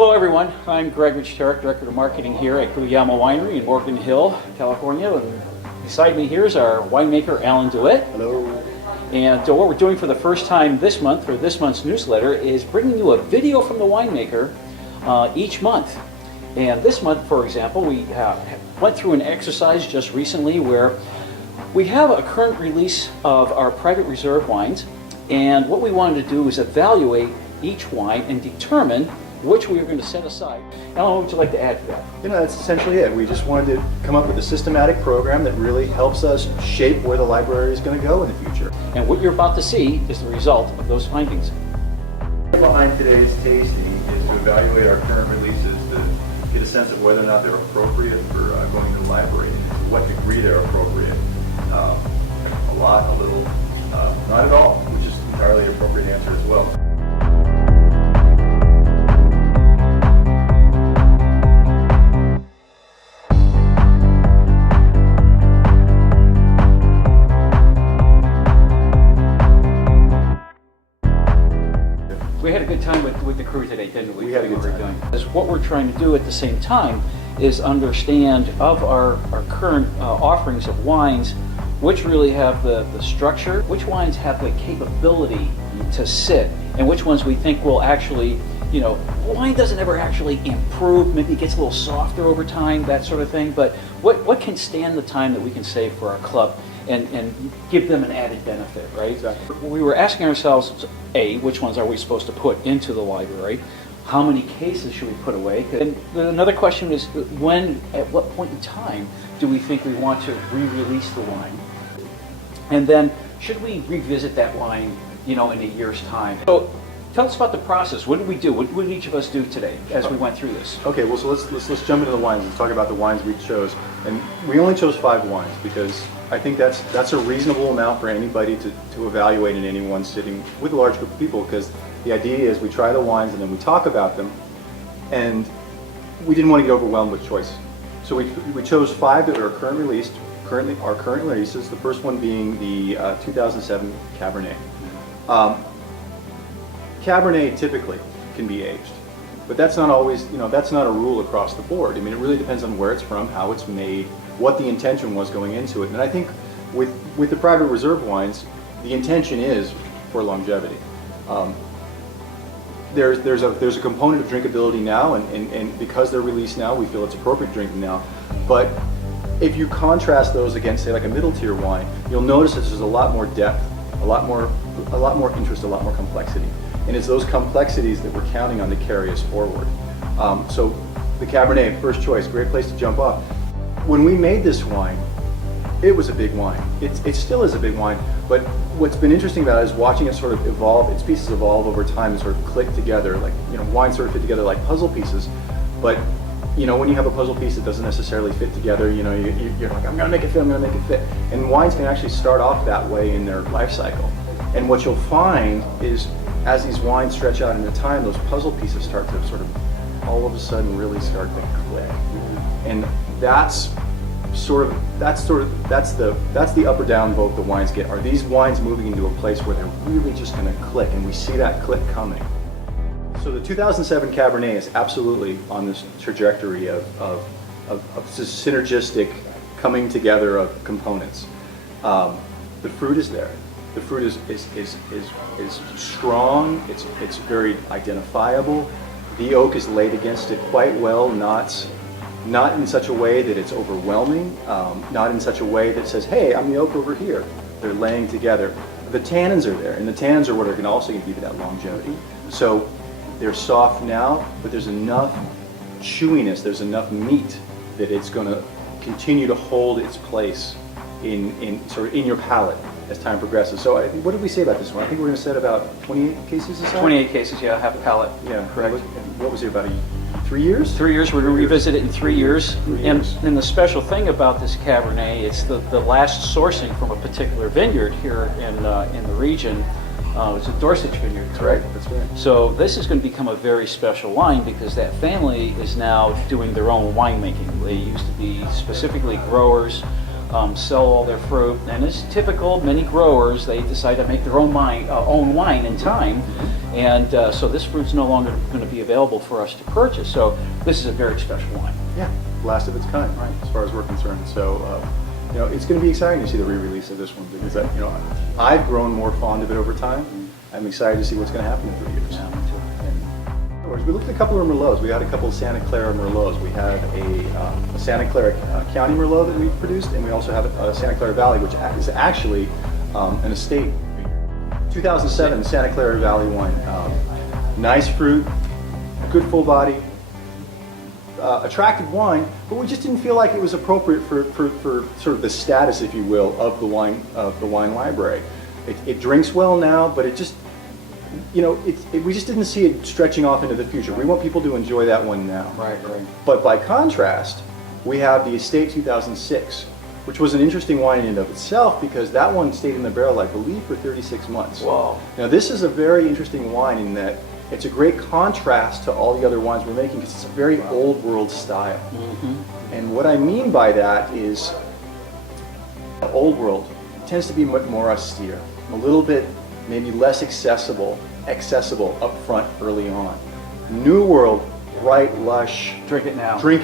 Hello everyone, I'm Greg Richterek, Director of Marketing here at Guglielmo Winery in Morgan Hill, California. And beside me here is our winemaker, Alan DeWitt. Hello. And what we're doing for the first time this month, for this month's newsletter, is bringing you a video from the winemaker each month. And this month, for example, we went through an exercise just recently where we have a current release of our Private Reserve wines. And what we wanted to do is evaluate each wine and determine which we are going to set aside. Alan, what would you like to add to that? That's essentially it. We just wanted to come up with a systematic program that really helps us shape where the library is going to go in the future. And what you're about to see is the result of those findings. Behind today's tasting is to evaluate our current releases to get a sense of whether or not they're appropriate for going to the library and to what degree they're appropriate. A lot, a little, not at all, which is entirely an appropriate answer as well. We had a good time with the crew today, didn't we? We had a good time. What we're trying to do at the same time is understand of our current offerings of wines, which really have the structure, which wines have the capability to sit, and which ones we think will actually, wine doesn't ever actually improve, maybe it gets a little softer over time, that sort of thing, but what can stand the time that we can save for our club and give them an added benefit, right? Exactly. We were asking ourselves, A, which ones are we supposed to put into the library? How many cases should we put away? And another question is, at what point in time do we think we want to re-release the wine? And then, should we revisit that wine, in a year's time? So, tell us about the process. What did we do? What did each of us do today as we went through this? Okay, well, so let's jump into the wines and talk about the wines we chose. And we only chose 5 wines because I think that's a reasonable amount for anybody to evaluate in anyone sitting with a large group of people, because the idea is we try the wines and then we talk about them, and we didn't want to get overwhelmed with choice. So we chose 5 that are current releases, the first one being the 2007 Cabernet. Cabernet typically can be aged, but that's not always, that's not a rule across the board. I mean, it really depends on where it's from, how it's made, what the intention was going into it. And I think with the Private Reserve wines, the intention is for longevity. There's a component of drinkability now, and because they're released now, we feel it's appropriate drinking now. But if you contrast those against, say, like a middle tier wine, you'll notice that there's a lot more depth, a lot more interest, a lot more complexity. And it's those complexities that we're counting on to carry us forward. So the Cabernet, first choice, great place to jump off. When we made this wine, it was a big wine. It still is a big wine, but what's been interesting about it is watching it sort of evolve, its pieces evolve over time and sort of click together, like, wines sort of fit together like puzzle pieces. But, when you have a puzzle piece that doesn't necessarily fit together, you're like, I'm gonna make it fit, I'm gonna make it fit. And wines can actually start off that way in their life cycle. And what you'll find is, as these wines stretch out into time, those puzzle pieces start to sort of all of a sudden really start to click. And that's the up or down vote the wines get. Are these wines moving into a place where they're really just going to click, and we see that click coming? So the 2007 Cabernet is absolutely on this trajectory of this synergistic coming together of components. The fruit is there. The fruit is strong. It's very identifiable. The oak is laid against it quite well, not in such a way that it's overwhelming, not in such a way that says, hey, I'm the oak over here. They're laying together. The tannins are there, and the tannins are what are also going to give you that longevity. So they're soft now, but there's enough chewiness, there's enough meat that it's going to continue to hold its place in your palate as time progresses. So what did we say about this one? I think we're going to set about 28 cases aside? 28 cases, yeah, half a pallet. Yeah, correct. What was it, about 3 years? 3 years. We're going to revisit it in 3 years. And the special thing about this Cabernet, it's the last sourcing from a particular vineyard here in the region. It's a Dorset vineyard, correct? That's right. So this is going to become a very special wine because that family is now doing their own winemaking. They used to be specifically growers sell all their fruit. And as typical, many growers, they decide to make their own wine in time. And so this fruit's no longer going to be available for us to purchase. So this is a very special wine. Yeah, last of its kind, right, as far as we're concerned. So, you know, it's going to be exciting to see the re-release of this one because, you know, I've grown more fond of it over time. I'm excited to see what's going to happen in 3 years. Yeah, me too. We looked at a couple of Merlots. We had a couple of Santa Clara Merlots. We have a Santa Clara County Merlot that we produced, and we also have a Santa Clara Valley, which is actually an estate. 2007 Santa Clara Valley wine. Nice fruit, good full body, attractive wine, but we just didn't feel like it was appropriate for sort of the status, if you will, of the wine library. It drinks well now, but it just, you know, we just didn't see it stretching off into the future. We want people to enjoy that one now. Right. But by contrast, we have the Estate 2006, which was an interesting wine in and of itself because that one stayed in the barrel, I believe, for 36 months. Wow. Now this is a very interesting wine in that it's a great contrast to all the other wines we're making because it's a very old world style. And what I mean by that is old world tends to be much more austere, a little bit maybe less accessible up front early on. New world, bright, lush, Drink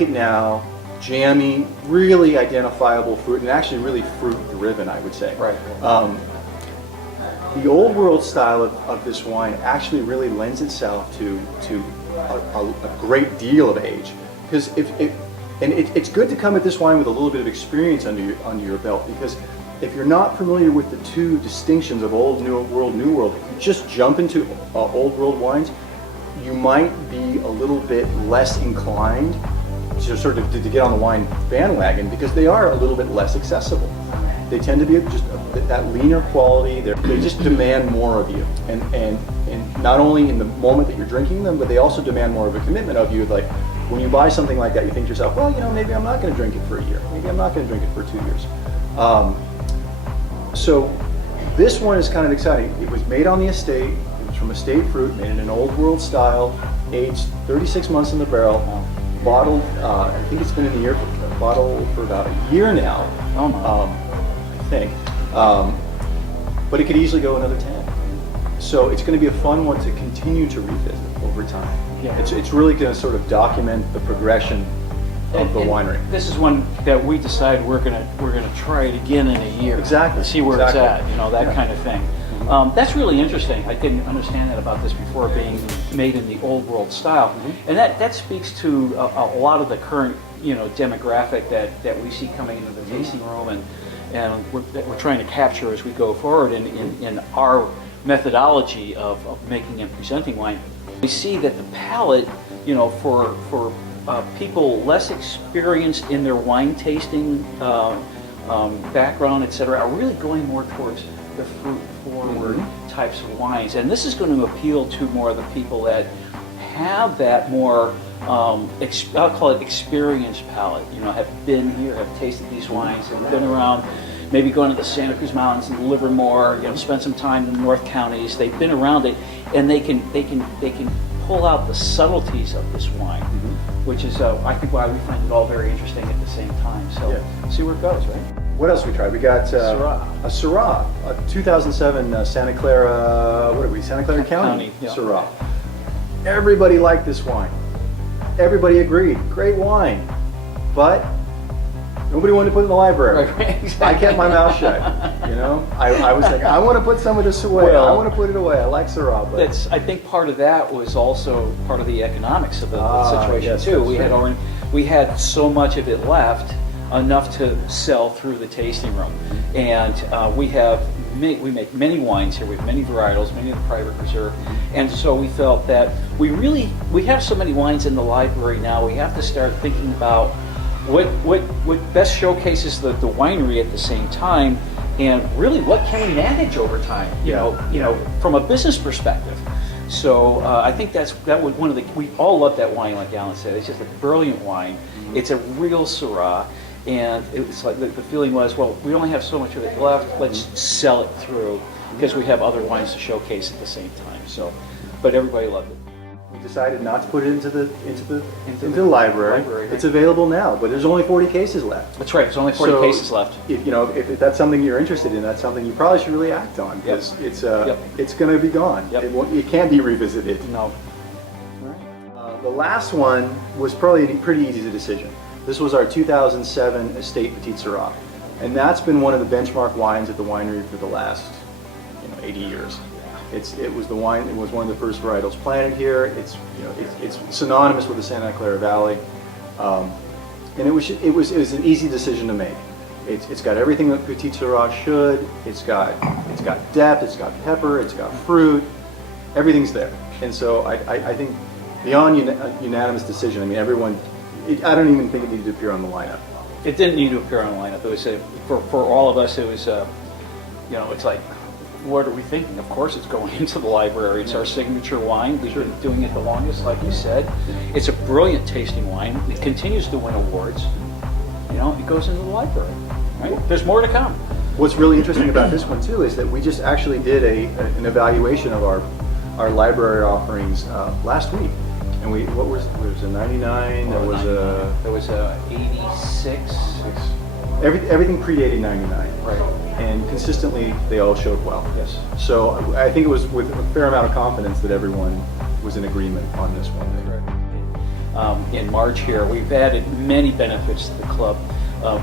it now, jammy, really identifiable fruit, and actually really fruit driven, I would say. Right. The old world style of this wine actually really lends itself to a great deal of age, because it's good to come at this wine with a little bit of experience under your belt, because if you're not familiar with the two distinctions of old new world, if you just jump into old world wines, you might be a little bit less inclined to sort of to get on the wine bandwagon because they are a little bit less accessible. They tend to be just that leaner quality. They just demand more of you, and not only in the moment that you're drinking them, but they also demand more of a commitment of you. Like when you buy something like that, you think to yourself, well, you know, maybe I'm not going to drink it for a year. Maybe I'm not going to drink it for 2 years. So this one is kind of exciting. It was made on the estate. It was from estate fruit, made in an old world style, aged 36 months in the barrel, bottled. I think it's been in the bottle for about a year now. Oh my. I think, but it could easily go another 10. So it's going to be a fun one to continue to revisit over time. Yeah. It's really going to sort of document the progression of the winery. This is one that we decide we're gonna try it again in a year. Exactly. See where it's at, you know, that Yeah. kind of thing. That's really interesting. I didn't understand that about this before, being made in the old world style, and that speaks to a lot of the current, you know, demographic that we see coming into the tasting room, and we're trying to capture as we go forward in our methodology of making and presenting wine. We see that the palate, you know, for people less experienced in their wine tasting background, etc., are really going more towards the fruit forward types of wines, and this is going to appeal to more of the people that have that more I'll call it experienced palate. You know, have been here, have tasted these wines, have been around, maybe going to the Santa Cruz Mountains and Livermore, you know, spend some time in the North Counties. They've been around it, and they can pull out the subtleties of this wine, which is I think why we find it all very interesting at the same time. So see where it goes, right? What else we tried? We got Syrah. a Syrah, a 2007 Santa Clara, Santa Clara County yeah. Syrah. Everybody liked this wine. Everybody agreed, great wine, but nobody wanted to put it in the library. Right, exactly. I kept my mouth shut. You know, I was like, I want to put some of this away. Well, I want to put it away. I like Syrah, but I think part of that was also part of the economics of the situation yes, too. that's We had so much of it left, enough to sell through the tasting room, and we make many wines here. We have many varietals, many of the Private Reserve, and so we felt that we have so many wines in the library now. We have to start thinking about what best showcases the winery at the same time, and really what can we manage over time. You know, from a business perspective. So I think that was one of we all love that wine, like Alan said. It's just a brilliant wine. It's a real Syrah. And it's like the feeling was, well, we only have so much of it left. Let's sell it through because we have other wines to showcase at the same time. So, but everybody loved it. We decided not to put it into the library. It's available now, but there's only 40 cases left. That's right. There's only 40 cases left. If that's something you're interested in, that's something you probably should really act on, because it's going to be gone. Yep. It can't be revisited. No. The last one was probably a pretty easy decision. This was our 2007 Estate Petit Syrah, and that's been one of the benchmark wines at the winery for the last 80 years. It was one of the first varietals planted here. It's synonymous with the Santa Clara Valley, and it was an easy decision to make. It's got everything that Petit Syrah should. It's got depth. It's got pepper. It's got fruit. Everything's there, and so I think beyond unanimous decision. I mean, everyone. I don't even think it needed to appear on the lineup. It didn't need to appear on the lineup. It was for all of us. It was it's like, what are we thinking? Of course, it's going into the library. It's our signature wine. We've been doing it the longest, like you said. It's a brilliant tasting wine. It continues to win awards. It goes into the library. Right? There's more to come. What's really interesting about this one too is that we just actually did an evaluation of our library offerings last week, and what was a 99? There was a 86. Everything predated 99. Right. And consistently, they all showed well. Yes. So I think it was with a fair amount of confidence that everyone was in agreement on this one. In March here, we've added many benefits to the club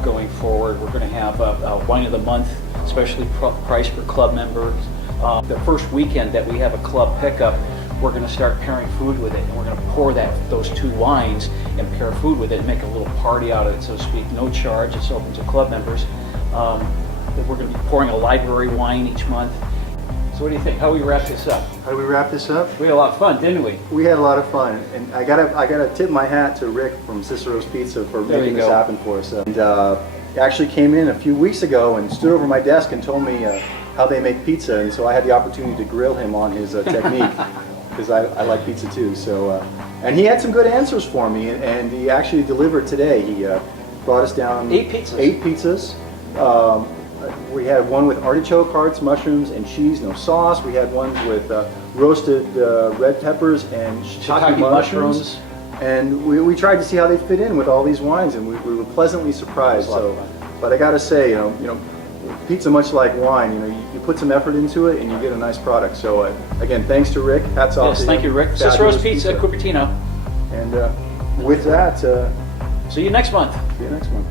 going forward. We're going to have a wine of the month, especially priced for club members. The first weekend that we have a club pickup, we're going to start pairing food with it, and we're going to pour those two wines and pair food with it and make a little party out of it, so to speak. No charge. It's open to club members. We're going to be pouring a library wine each month. So what do you think? How do we wrap this up? How do we wrap this up? We had a lot of fun, didn't we? We had a lot of fun, and I gotta tip my hat to Rick from Cicero's Pizza for making this happen for us. And he actually came in a few weeks ago and stood over my desk and told me how they make pizza, and so I had the opportunity to grill him on his technique, because I like pizza too. So and he had some good answers for me, and he actually delivered today. He brought us down 8 pizzas. 8 pizzas. We had one with artichoke hearts, mushrooms, and cheese, no sauce. We had ones with roasted red peppers and shiitake mushrooms. And we tried to see how they fit in with all these wines, and we were pleasantly surprised. So, but I got to say, pizza, much like wine, you put some effort into it and you get a nice product. So again, thanks to Rick. Hats off. Yes, thank you, Rick. Cicero's Pizza, Cupertino. And with that, see you next month. See you next month.